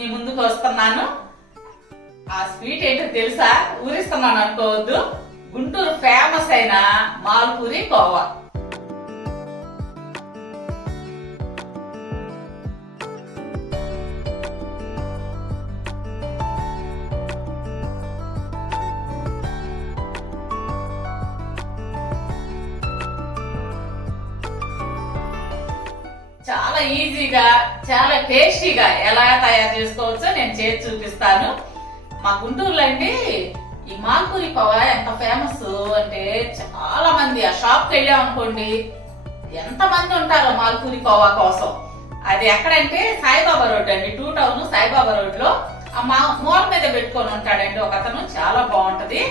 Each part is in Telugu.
మీ ముందుకు వస్తున్నాను. ఆ స్వీట్ ఏంటో తెలుసా? ఊరిస్తున్నాను అనుకోవద్దు. గుంటూరు ఫేమస్ అయిన మాల్పూరి కోవా. చాలా ఈజీగా చాలా టేస్టీగా ఎలా తయారు చేసుకోవచ్చో నేను చేసి చూపిస్తాను. మా గుంటూరులో అండి ఈ మాల్పూరి పవ ఎంత ఫేమస్ అంటే చాలా మంది ఆ షాప్కి వెళ్ళామనుకోండి ఎంత మంది ఉంటారో మాల్పూరి పవా కోసం? అది ఎక్కడంటే సాయిబాబా రోడ్ అండి టూ టౌన్ సాయిబాబా రోడ్లో ఆ మా మోల మీద పెట్టుకొని ఉంటాడండి ఒక అతను చాలా బాగుంటది.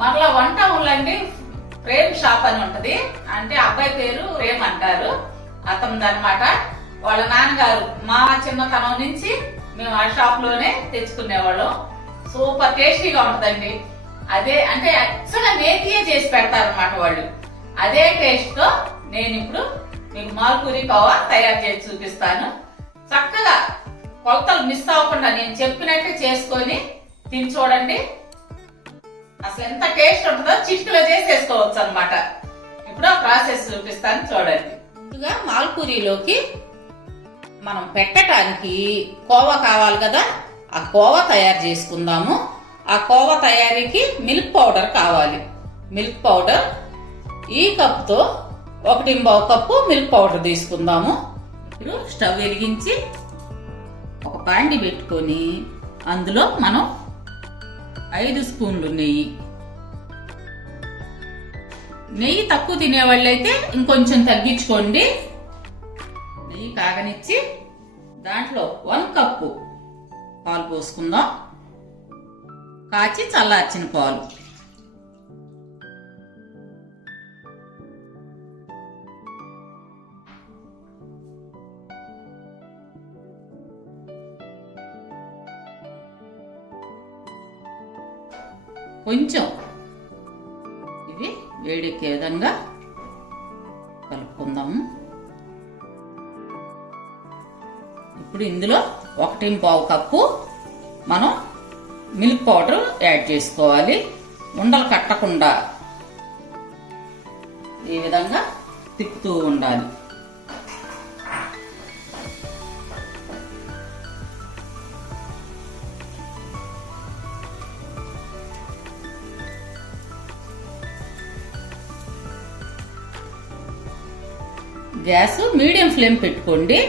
మరలా వన్ టౌన్లో అండి ప్రేమ్ షాప్ అని ఉంటది. అంటే అబ్బాయి పేరు ప్రేమ్ అంటారు అతనిది అనమాట వాళ్ళ నాన్నగారు మా చిన్నతనం నుంచి మేము ఆ షాప్లోనే తెచ్చుకునేవాళ్ళం. సూపర్ టేస్టీగా ఉంటదండి. అదే అంటే అచ్చగా నేతియే చేసి పెడతారన్నమాట వాళ్ళు. అదే టేస్ట్తో నేను ఇప్పుడు మీకు మాల్పూరి పవా తయారు చేసి చూపిస్తాను. చక్కగా కొలతలు మిస్ అవ్వకుండా నేను చెప్పినట్టు చేసుకొని తిని చూడండి. అసలు ఎంత టేస్ట్ ఉంటుందో చిటికలో చేసేసుకోవచ్చు అనమాట ఇప్పుడు ఆ ప్రాసెస్ చూపిస్తాను చూడండి. ముందుగా మాల్పూరిలోకి మనం పెట్టడానికి కోవా కావాలి కదా ఆ కోవా తయారు చేసుకుందాము. ఆ కోవా తయారీకి మిల్క్ పౌడర్ కావాలి. మిల్క్ పౌడర్ ఈ కప్తో ఒకటి కప్పు మిల్క్ పౌడర్ తీసుకుందాము. ఇప్పుడు స్టవ్ వెలిగించి ఒక పాండి పెట్టుకొని అందులో మనం ఐదు స్పూన్లు నెయ్యి. నెయ్యి తక్కువ తినేవాళ్ళైతే ఇంకొంచెం తగ్గించుకోండి. నెయ్యి కాగనిచ్చి దాంట్లో వన్ కప్పు పాలు పోసుకుందాం. కాచి చల్లార్చిన పాలు. కొంచెం. ఇవి వేడెక్కే విధంగా ఇప్పుడు ఇందులో ఒకటి పావు కప్పు మనం మిల్క్ పౌడర్ యాడ్ చేసుకోవాలి. ఉండలు కట్టకుండా ఈ విధంగా తిప్పుతూ ఉండాలి. గ్యాస్ మీడియం ఫ్లేమ్ పెట్టుకోండి.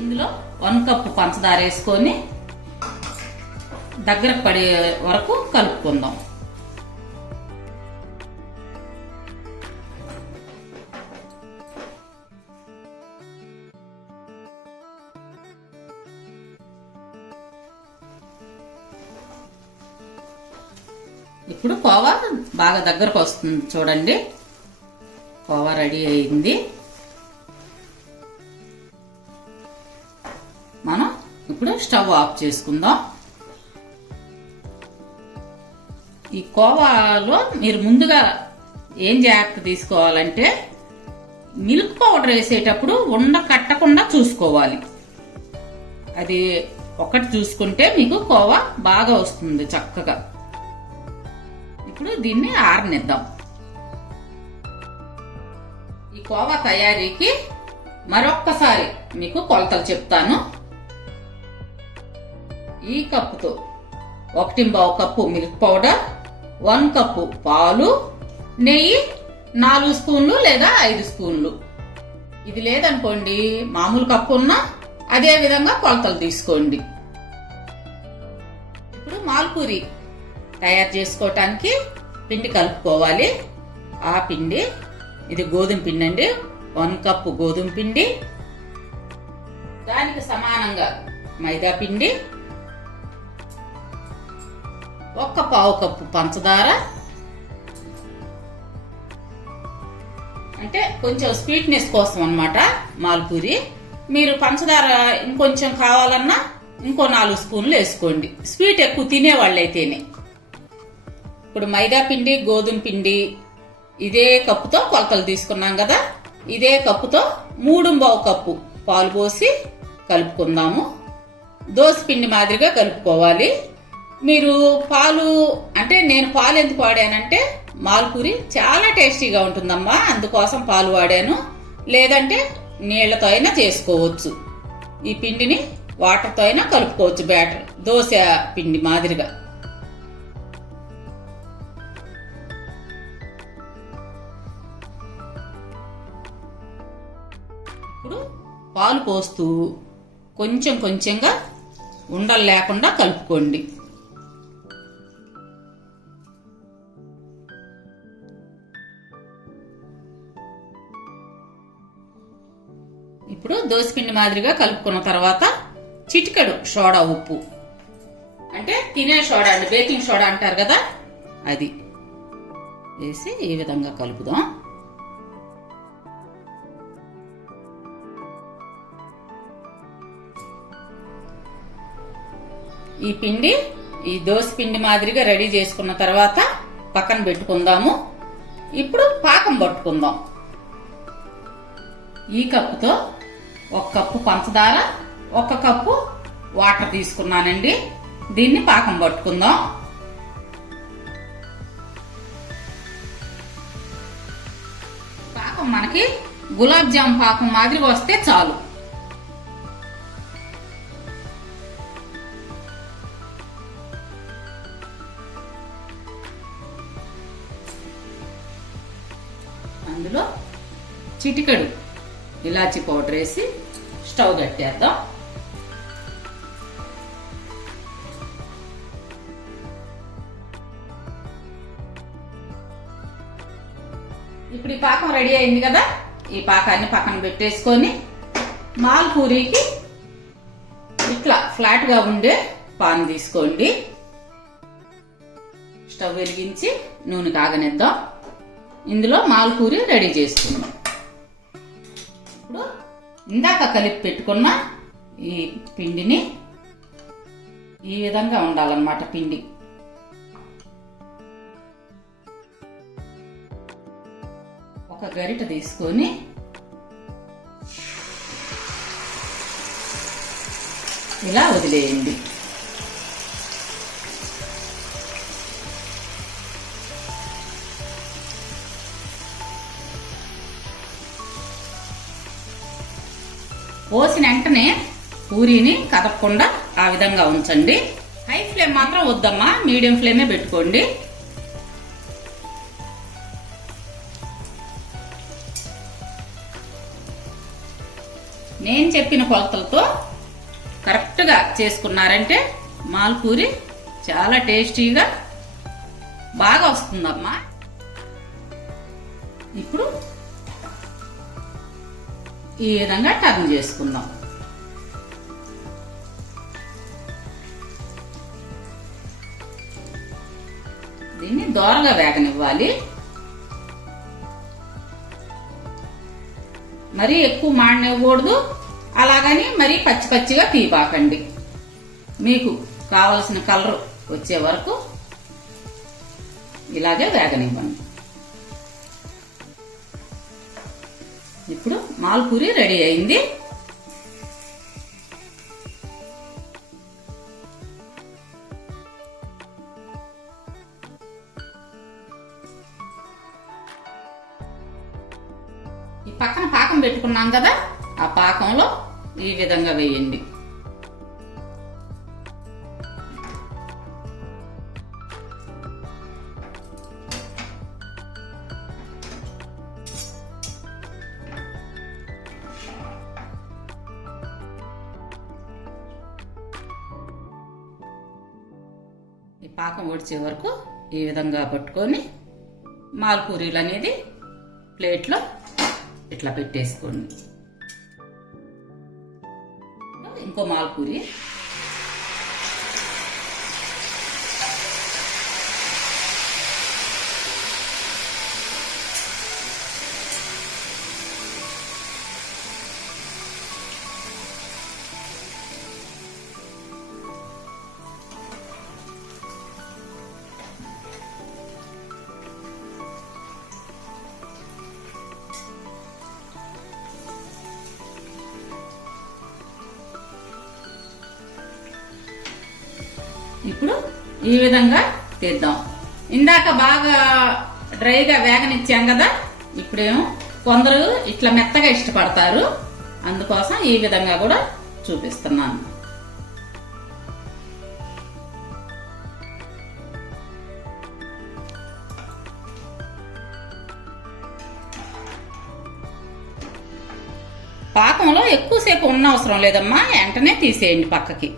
ఇందులో వన్ కప్ పంచదార వేసుకొని దగ్గర పడే వరకు కలుపుకుందాం. ఇప్పుడు కోవా బాగా దగ్గరకు వస్తుంది చూడండి. కోవా రెడీ అయింది. ఇప్పుడు స్టవ్ ఆఫ్ చేసుకుందాం ఈ కోవాలో మీరు ముందుగా ఏం జాగ్రత్త తీసుకోవాలంటే మిల్క్ పౌడర్ వేసేటప్పుడు ఉండ కట్టకుండా చూసుకోవాలి. అది ఒకటి చూసుకుంటే మీకు కోవా బాగా వస్తుంది చక్కగా. ఇప్పుడు దీన్ని ఆరనిద్దాం. ఈ కోవా తయారీకి మరొక్కసారి మీకు కొలతలు చెప్తాను. ఈ కప్పుతో ఒకటి పావు cup milk powder one cup పాలు నెయ్యి నాలుగు స్పూన్లు లేదా ఐదు స్పూన్లు. ఇది లేదనుకోండి మామూలు కప్పు ఉన్నా అదే విధంగా కొలతలు తీసుకోండి. ఇప్పుడు మాల్పూరి తయారు చేసుకోవటానికి పిండి కలుపుకోవాలి. ఆ పిండి ఇది గోధుమ పిండి అండి వన్ కప్పు గోధుమ పిండి దానికి సమానంగా మైదా పిండి ఒక్క పావు కప్పు పంచదార. అంటే కొంచెం స్వీట్నెస్ కోసం అనమాట మాల్పూరి. మీరు పంచదార ఇంకొంచెం కావాలన్నా ఇంకో నాలుగు స్పూన్లు వేసుకోండి. స్వీట్ ఎక్కువ తినేవాళ్ళైతేనే. ఇప్పుడు మైదా పిండి గోధుమ పిండి ఇదే కప్పుతో కొలతలు తీసుకున్నాం కదా. ఇదే కప్పుతో మూడు బావు కప్పు పాలు పోసి కలుపుకుందాము. దోశ పిండి మాదిరిగా కలుపుకోవాలి. మీరు పాలు అంటే నేను పాలు ఎందుకు వాడానంటే మాల్పూరి చాలా టేస్టీగా ఉంటుందమ్మా అందుకోసం పాలు వాడాను. లేదంటే నీళ్ళతో అయినా చేసుకోవచ్చు. ఈ పిండిని వాటర్తో అయినా కలుపుకోవచ్చు బ్యాటర్ దోశ పిండి మాదిరిగా. ఇప్పుడు పాలు పోస్తూ కొంచెం కొంచెంగా ఉండలు లేకుండా కలుపుకోండి. దోసపిండి మాదిరిగా కలుపుకున్న తర్వాత చిటికెడు సోడా ఉప్పు. అంటే తినే సోడా అండి బేకింగ్ సోడా అంటారు కదా అది వేసి ఈ విధంగా కలుపుదాం. ఈ పిండి ఈ దోశ పిండి మాదిరిగా రెడీ చేసుకున్న తర్వాత పక్కన పెట్టుకుందాము. ఇప్పుడు పాకం పట్టుకుందాం. ఈ కప్పుతో ఒక కప్పు పంచదార ఒక కప్పు వాటర్ తీసుకున్నానండి. దీన్ని పాకం పట్టుకుందాం. పాకం మనకి గులాబ్ జామ్ పాకం మాదిరి వస్తే చాలు. అందులో చిటికెడు ఇలాచి పౌడర్ వేసి స్టవ్ కట్టేద్దాం ఇప్పుడు ఈ పాకం రెడీ అయింది కదా? ఈ పాకాన్ని పక్కన పెట్టేసుకొని మాల్పూరికి ఇట్లా ఫ్లాట్గా ఉండే పాన్ తీసుకోండి. స్టవ్ వెలిగించి నూనె కాగనిద్దాం. ఇందులో మాల్పూరి రెడీ చేసుకుందాం. ఇందాక కలిపి పెట్టుకున్న ఈ పిండిని ఈ విధంగా ఉండాలన్నమాట పిండి. ఒక గరిట తీసుకొని ఇలా వదిలేయండి. పోసిన వెంటనే పూరీని కదపకుండా ఆ విధంగా ఉంచండి. హై ఫ్లేమ్ మాత్రం వద్దమ్మా మీడియం ఫ్లేమే పెట్టుకోండి. నేను చెప్పిన కొలతలతో కరెక్ట్గా చేసుకున్నారంటే మాల్పూరి చాలా టేస్టీగా బాగా వస్తుందమ్మా. ఇప్పుడు ఈ విధంగా టర్న్ చేసుకుందాం. దీన్ని దోరగా వేగనివ్వాలి. మరీ ఎక్కువ మాడనివ్వకూడదు. అలాగని మరీ పచ్చి పచ్చిగా తీపాకండి. మీకు కావలసిన కలర్ వచ్చే వరకు ఇలాగే వేగనివ్వండి. ఇప్పుడు మాల్పూరి రెడీ అయింది. పక్కన పాకం పెట్టుకున్నాం కదా ఆ పాకంలో ఈ విధంగా వేయండి. ఈ పాకం ఒడిచే వరకు ఈ విధంగా పట్టుకొని మాల్పూరీలు అనేది ప్లేట్లో ఇట్లా పెట్టేసుకోండి ఇంకో మాల్పూరి ఇప్పుడు ఈ విధంగా తీద్దాం. ఇందాక బాగా డ్రైగా వేగనిచ్చాం కదా ఇప్పుడేమో కొందరు ఇట్లా మెత్తగా ఇష్టపడతారు. అందుకోసం ఈ విధంగా కూడా చూపిస్తున్నాను. పాకంలో ఎక్కువసేపు ఉన్న అవసరం లేదమ్మా వెంటనే తీసేయండి పక్కకి.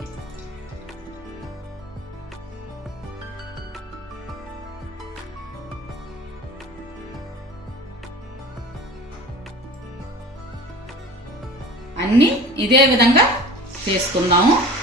ఇదే విధంగా చేసుకుందాము.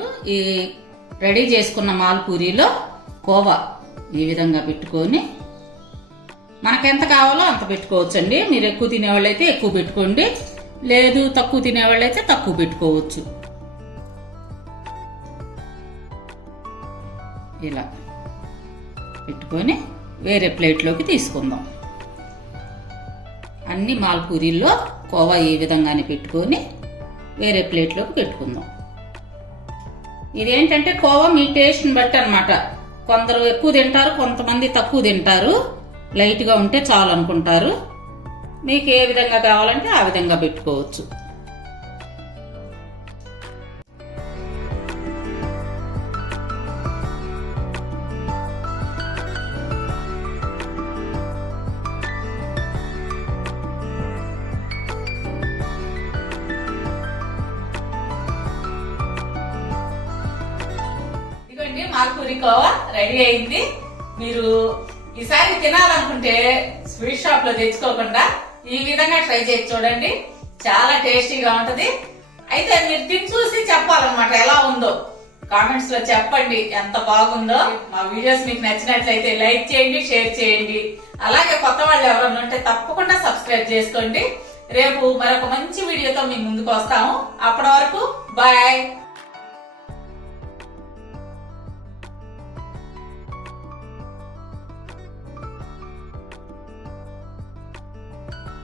ఇప్పుడు ఈ రెడీ చేసుకున్న మాల్పూరిలో కోవా ఈ విధంగా పెట్టుకొని మనకు ఎంత కావాలో అంత పెట్టుకోవచ్చండి. మీరు ఎక్కువ తినేవాళ్ళైతే ఎక్కువ పెట్టుకోండి. లేదు తక్కువ తినేవాళ్ళైతే తక్కువ పెట్టుకోవచ్చు. ఇలా పెట్టుకొని వేరే ప్లేట్లోకి తీసుకుందాం. అన్ని మాల్పూరీల్లో కోవా ఈ విధంగానే పెట్టుకొని వేరే ప్లేట్లోకి పెట్టుకుందాం. ఇదేంటంటే కోవా మీ టేస్ట్ని బట్టి అనమాట కొందరు ఎక్కువ తింటారు కొంతమంది తక్కువ తింటారు. లైట్గా ఉంటే చాలు అనుకుంటారు. మీకు ఏ విధంగా కావాలంటే ఆ విధంగా పెట్టుకోవచ్చు. కోవా? రెడీ అయింది. మీరు ఈసారి తినాలనుకుంటే స్వీట్ షాప్లో తెచ్చుకోకుండా ఈ విధంగా ట్రై చేసి చూడండి. చాలా టేస్టీగా ఉంటది. అయితే మీరు తిని చూసి చెప్పాలన్నమాట ఎలా ఉందో. కామెంట్స్లో చెప్పండి ఎంత బాగుందో. మా వీడియోస్ మీకు నచ్చినట్లయితే లైక్ చేయండి షేర్ చేయండి. అలాగే కొత్త వాళ్ళు ఎవరన్నా ఉంటే తప్పకుండా సబ్స్క్రైబ్ చేసుకోండి. రేపు మరొక మంచి వీడియోతో మీ ముందుకు వస్తాము. అప్పటి వరకు బాయ్